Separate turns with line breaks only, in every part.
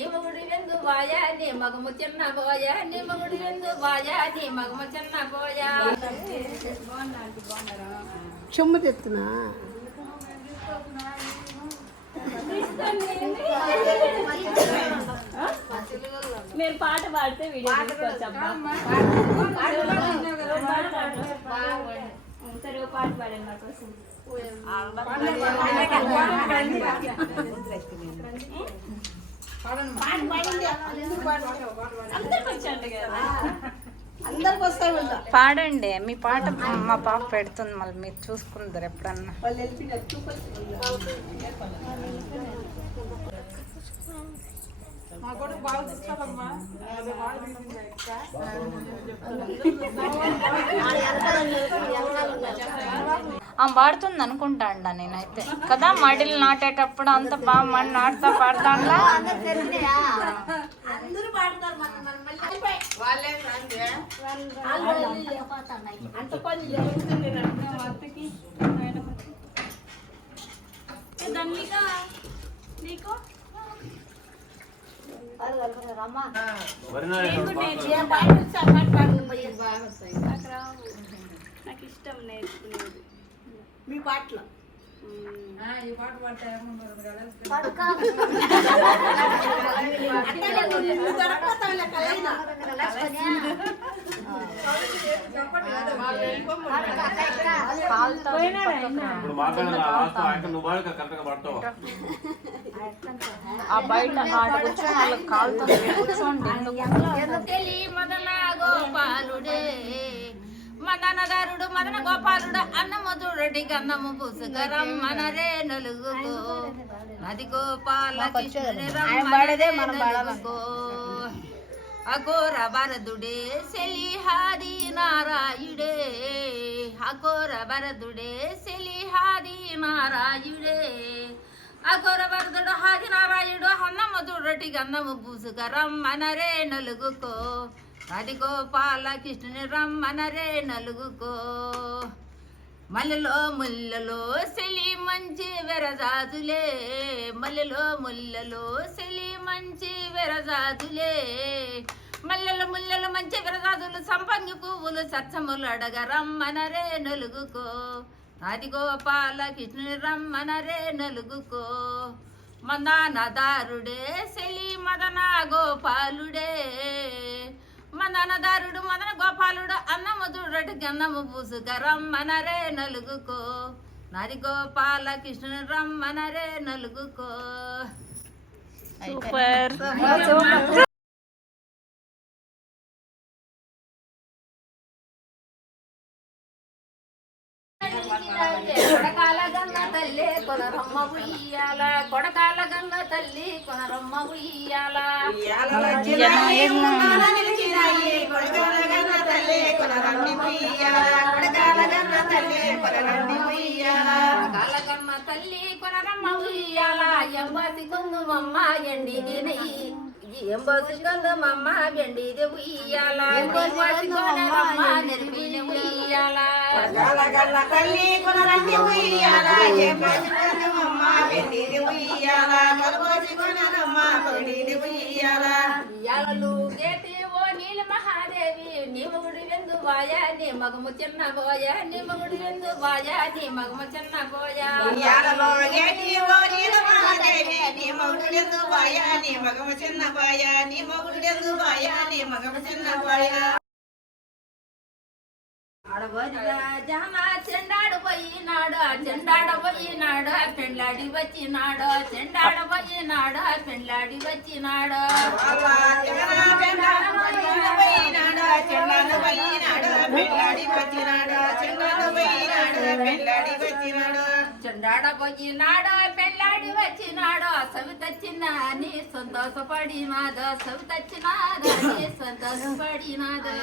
నీ మొగుడు వెందు బాయా నీ మగము చిన్న బోయా నీ మొగుడు వెందు బాయా నీ మగము చిన్న బోయా
చెమ్ము తెస్తున్నా
మీరు పాట పాడితే వీడియో సరే పాట పాడండి నా కోసం. అందరికి
పాడండి మీ పాట మా పాప పెడుతుంది మళ్ళీ మీరు చూసుకుందరు ఎప్పుడన్నా
వాళ్ళు వెళ్ళిపోయినారు చూపొచ్చు
ఆ పాడుతుంది అనుకుంటా అండ నేనైతే. కదా మడిలు నాటేటప్పుడు అంత బాగా మడి నాటుతా
రావు నాకు ఇష్టం నేర్చుకునేది
మీ పాటలు?
ఇప్పుడు నువ్వు బాగా కరెక్ట్గా పడతావు.
ఆ బయట ఆడ కూర్చొని వాళ్ళకి కాలుతో కూర్చోండి. ఎందుకు?
తెలి మదన గోపాలుడే మదనదారుడు మదన గోపాలుడు అన్నమధురటి గన్నము పుసుకరం మనరే నలుగుకో నది గోపాల అఘోర భరదుడే సెలిహాది నారాయుడే. అఘోర భరదుడే సెలిహాది నారాయుడే. అఘోర భరదుడు హాది నారాయుడు అన్నమధురటి గన్నము పూసుక రమ్మనరే నలుగుకో అది గోపాల కృష్ణుని రమ్మనరే నలుగుకో. మల్లెలో ముల్లలో సెలి మంచి వెరజాదులే మల్లెలో ముల్లలో సెలి మంచి వెరజాదులే మల్లెలు ముల్లెలు మంచి విరజాజులు సంపంగి పువ్వులు సత్సములు అడగ రమ్మనరే నలుగుకో. అది గోపాల కృష్ణుని రమ్మనరే నలుగుకో. మందానదారుడే సెలి మదనా గోపాలుడే. మదనదారుడు మదన గోపాలుడు అన్నముదురటి గన్నము పూసుక రమ్మనరే నలుగుకో. నది గోపాల కృష్ణుని రమ్మనరే నలుగుకో.
సూపర్.
కొడకాల గన్న తల్లి కొనరమ్మ ఉయ్యాల కొడకాల గన్న తల్లి కొనరమ్మ ఉయ్యాల కొడకాల గన్న తల్లి కొనరమ్మ ఉయ్యాల ఎంబాసి కొందుమమ్మ ఎండిది నెయ్యి. ఎంబాసి కొందుమమ్మ ఎండిది ఉయ్యాల ఎంబాసి కొనరమ్మ నెరిపిన ఉయ్యాల
తల్లి కొనరండి ఉయ్యాల ఏ పసికొనమ్మ వెండిది ఉయ్యాల కలబోసి కొనరమ్మ కొండిది ఉయ్యాల
ఉయ్యాలలు మహాదేవి నీ మగుడు వెందు బాయా నీ మగము చిన్న బోయా నీ మగుడు వెందు బాయా నీ మగము చిన్న బోయా
ఉయ్యాలలో గేటి ఓ నీల మహాదేవి నీ మగుడెందు బాయ నీ మగము చిన్న బాయ నీ మగుడెందు బాయ నీ మగము చిన్న బాయ
ఆడబోదిరా జన చెండాడు పోయినాడు చెండాడ పోయినాడు పెండ్లాడి వచ్చినాడు చెండాడ పోయినాడు పెండ్లాడి వచ్చినాడు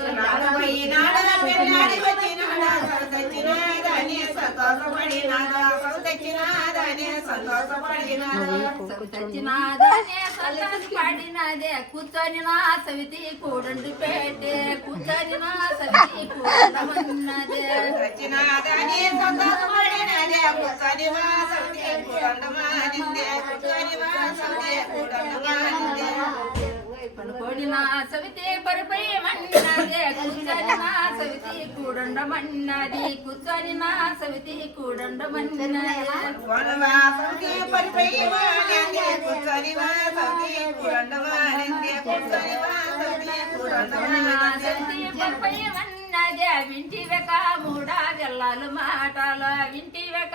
చెండాడ పోయినాడు పెళ్ళాడి వచ్చినాడు సవితచ్చినాని సంతోషపడినాడు సవితచ్చినాదని సంతోషపడినాడు సవితచ్చినాదనే సంతోషపడినదే కూర్చొని నా సవితి కూడండి పెట్టే కూర్చొని నా సవితి కూడమన్నదే కూర్చొని నా సవితే మన్నదే కూర్చొని నా సవితి కూడండమన్నది కూర్చొని నా సవితి కూడండమన్నది
కూర్చొని
వింటి వెక మూడా వెళ్ళాలు మాటలు వింటి వెక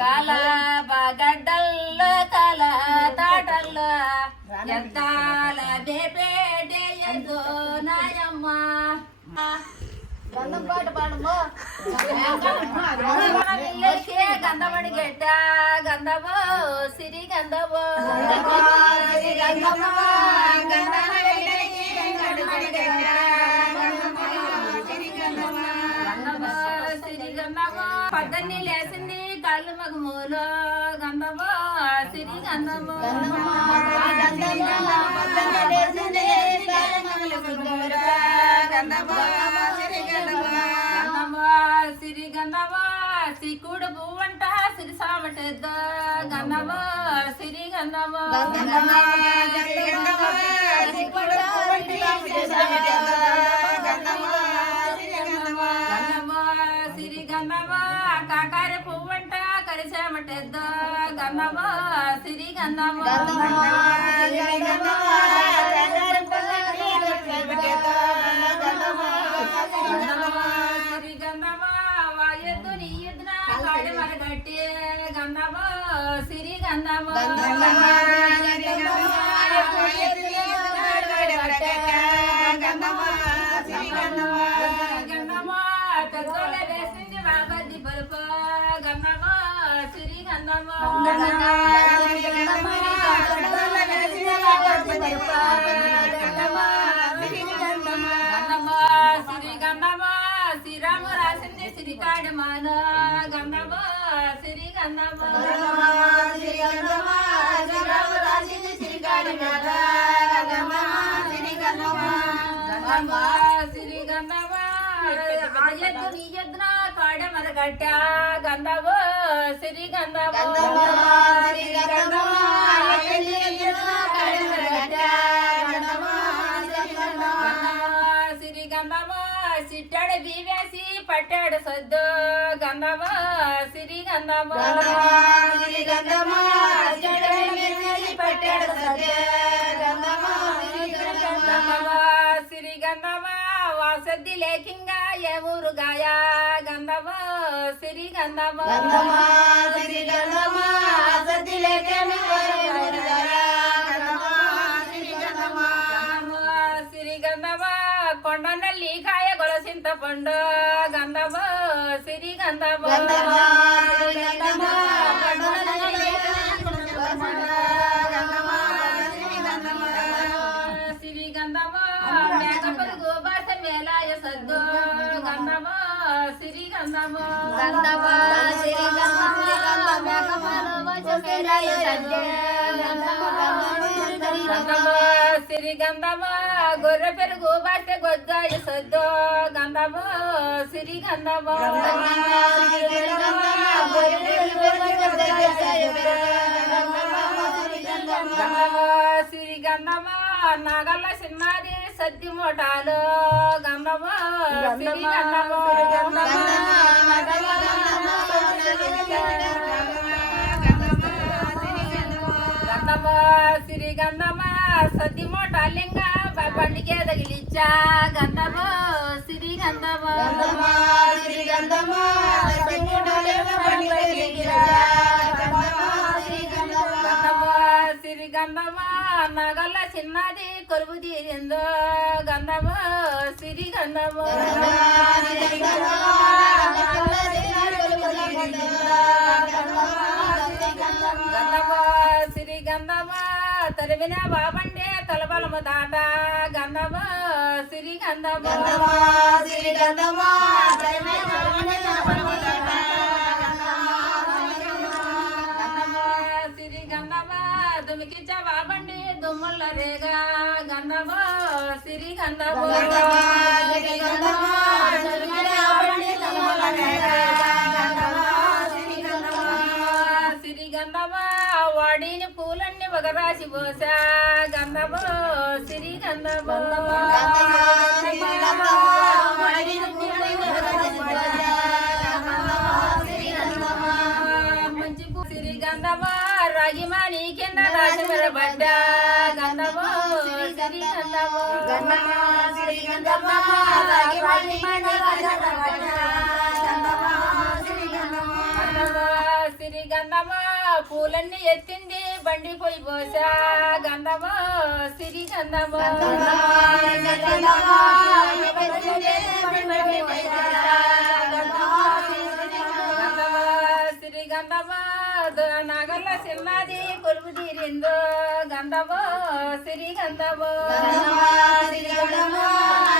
కాల బాగడ్డల్లో కల తాటల్లో ఎంతాల బేపేటే ఎంతో నాయమ్మ. ఇల్లకే గంధమణి గడ్డ గంధమో సిరి గంధమో.
సిరి గంధమా
పద్దన్ని లేసింది కళ్ళు మగములో గంధమో సిరి గంధమో. సిరి గంధమో. సిక్కుడు పువ్వంట సిరి సామటెద్ద. గంధమో సిరి గంధమో. గంధమో కరిసామటెద్ద గంధమో సిరి గంధమో. గంధమో సిరి గంధమో వాయద్దు నీ ఎద్దున కాడి మరగట్టి గంధమో సిరి గంధమో. గంధమో గంధమో గంధమో సిరి గంధమో శ్రీరాము రాసింది సిరికాడి మాల గంధమో సిరి గంధమో గంధమో సిరి గంధమో ఆయద్దు నీ ఎద్దున కాడ మరగట్ట గంధమో. సిరి గంధమో సిరి గంధమో. సిట్టాడు బీవేసి పట్టాడు సద్దు గంధమో సిరి గంధమో. గంధమో సిరి గంధమో వాసద్ది లేకింగా ఏ ఊరు గాయా గంధమో. సిరి గంధమో గంధమో సిరి గంధమో. కొండ నల్లి కాయ గొలసింత పండు. గంధమో సిరి గంధమో. సిరి గంధమో. మేకపరుగు గంధమో సిరి గంధమో గంధమో సిరి గంధమో గొర్రె పెరుగు బాస గొద్దాయ సద్దు. గంధమో సిరి గంధమో గంధమో సిరి గంధమో నాగల్ల సినిమాది సద్ది మోటాలు. గంధమో సిరి గంధమో సిరి సద్ది మోటాలింగ బండికే తగిలిచ్చా. గంధమో సిరి గంధమో. గంధమో సిరి గంధమో నగల్ల చిన్నది కొరువు తీరిందో గంధమో సిరి గంధమో గంధమో సిరి గంధమో తరివిన బాబండే తలబలము దాట. గంధమో సిరి గంధమో
సిరి గంధమా
తరివిన బాబండే తలబలము దాట. దుమ్ముల రేగా గంధమో సిరి గంధమో
సిరి గంధమా
వాడిని పూలన్నీ ఒక రాసి పోసా గంధమో సిరి గంధమో
గంధమా గంధమా రాగి గంధమా
పూలన్నీ ఎత్తింది బండి పోయి పోసా. గంధమో సిరి గంధమో
గంధమా సిరి గంధమా ఎవరిదే పడిపడి వైరా గంధమా సిరి గంధమా
గంధమా సిరి గంధమా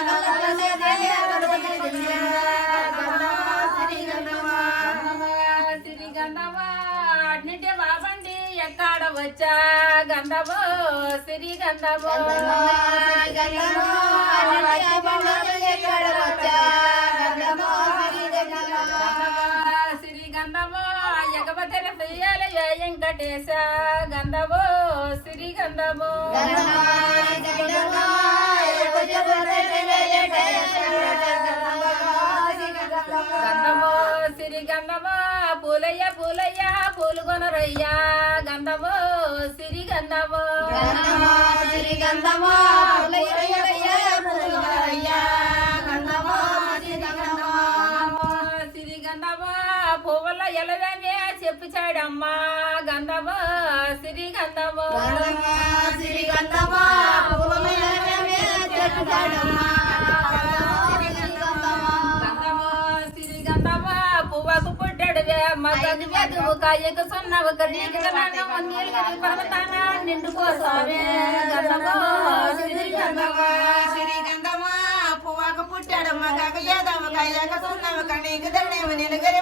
ద- నాగల్ల సిన్నది కొలుపు తీరిందో గంధమో సిరి గంధమో
సిరి గంధమా
అన్నింటి బాబండి ఎక్కడ వచ్చా? గంధమో సిరి గంధమో గంధమా వెంకటేశ గంధమో సిరి గంధమో. గంధమో సిరి గంధమో పూలయ్య పూలయ్య పూలు కొనరయ్యా గంధమో. సిరి గంధమో సిరి గంధమో. పువ్వుల ఎలవేమే చెప్పు చాడమ్మా గంధమో. సిరి గంధమో గంధమో సిరి గంధమో. పువ్వకు పుట్టడువే మగదు వెదువు కాయకు సున్నవు కన్నీకి గంధమో సిరి గంధమో.
దండేము నిలుగరి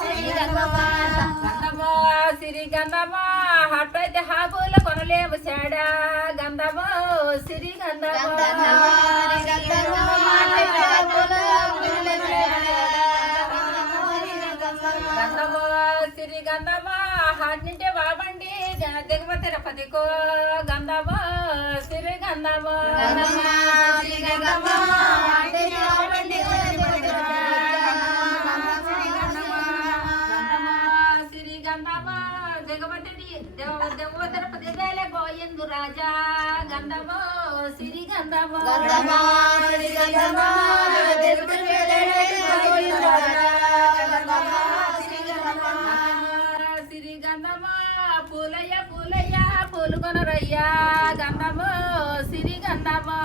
శ్రీ గంధమా
గంధమో సిరి గంధమో హట్టయితే హాబుల కొనలేము సేడా. గంధమో సిరి గంధమో. గంధమో సిరి గంధమా హాటింటే బాబండి దిగువ తిరుపతికో గంధమో సిరి గంధమో. సిరి గంధమో సిరి గంధమో పూలయ్య సిరి గంధమా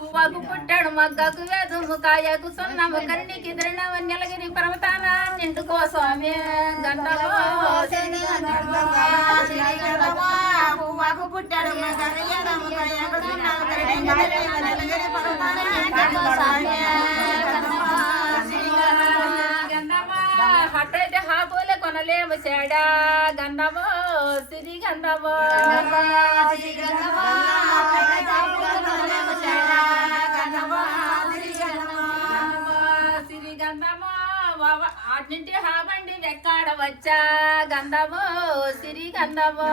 పువ్వకు పుట్టాడు మగ్గకు వేదము కాయకు సున్నము కన్నికి దృఢము నెలగిరి పర్వతాన నిండుకో స్వామి. గంధమో
పుట్టాడు మగ్గకు వేదము కాయకు సున్నము కణీకి దండేము నిలుగరి
పర్వతాన నిండుకో స్వామి. కొనలేము సేడా గంధమో సిరి గంధమో. సిరి ఆటింటి హాబండి వెక్కాడ వచ్చా. గంధమో సిరి గంధమో.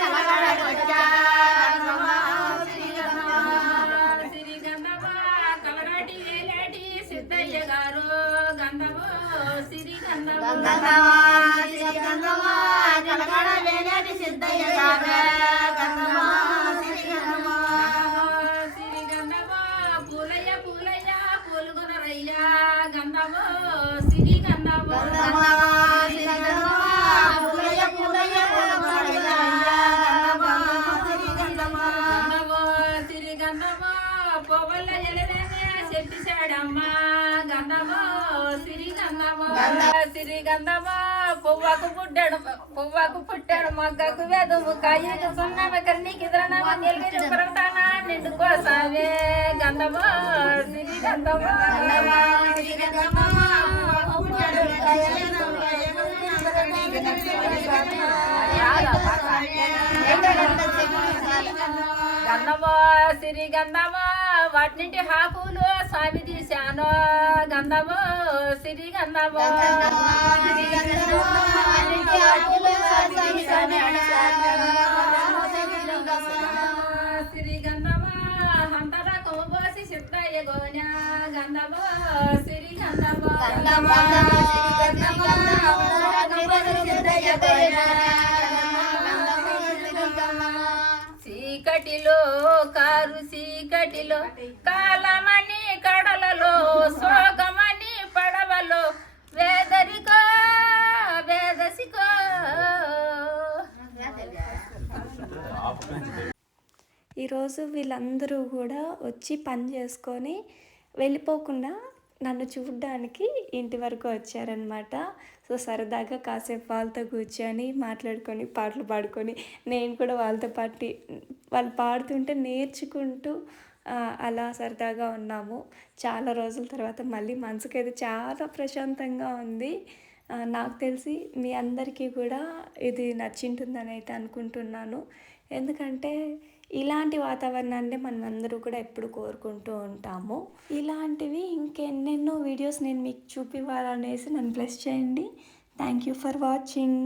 కలగాడికి వచ్చా సిరి సిరి సిద్ధయ్య గారు గంధవో సిరి గంధవ
గంధమా శ్రీ గంధమా కలగడ సిద్ధయ్య గారు గంధము?
పువ్వకు పుట్టాడు పువ్వకు పుట్టాడు మగ్గకు వేదము కాయకు సున్నమ కన్నీకి ద్రణమ నిలిగిరి పర్వతాన నిండుకోసావే గంధము? సిరి గంధము?
శ్రీ గంధమా?
గంధము? సిరి గంధము? వాటినింటి హాకులు స్వామి తీశాను. గంధము సిరి గంధము. సిరి గంధము హంతర కోబోసి చిత్తయ్య గోన గంధము సిరి గంధము. చీకటిలో కారుసి చీకటిలో కాలమని కడలలో శోకమని పడవలో వేదరికో వేదసికో.
ఈరోజు వీళ్ళందరూ కూడా వచ్చి పని చేసుకొని వెళ్ళిపోకుండా నన్ను చూడడానికి ఇంటి వరకు వచ్చారనమాట సో సరదాగా కాసేపు వాళ్ళతో కూర్చొని మాట్లాడుకొని పాటలు పాడుకొని నేను కూడా వాళ్ళతో పాటు వాళ్ళు పాడుతుంటే నేర్చుకుంటూ అలా సరదాగా ఉన్నాము. చాలా రోజుల తర్వాత మళ్ళీ మనసుకైతే చాలా ప్రశాంతంగా ఉంది. నాకు తెలిసి మీ అందరికీ కూడా ఇది నచ్చింటుందని అయితే అనుకుంటున్నాను. ఎందుకంటే ఇలాంటి వాతావరణాన్ని మనం అందరూ కూడా ఎప్పుడు కోరుకుంటూ ఉంటాము. ఇలాంటివి ఇంకెన్నెన్నో వీడియోస్ నేను మీకు చూపివ్వాలనేసి నన్ను బ్లెస్ చేయండి. Thank you for watching.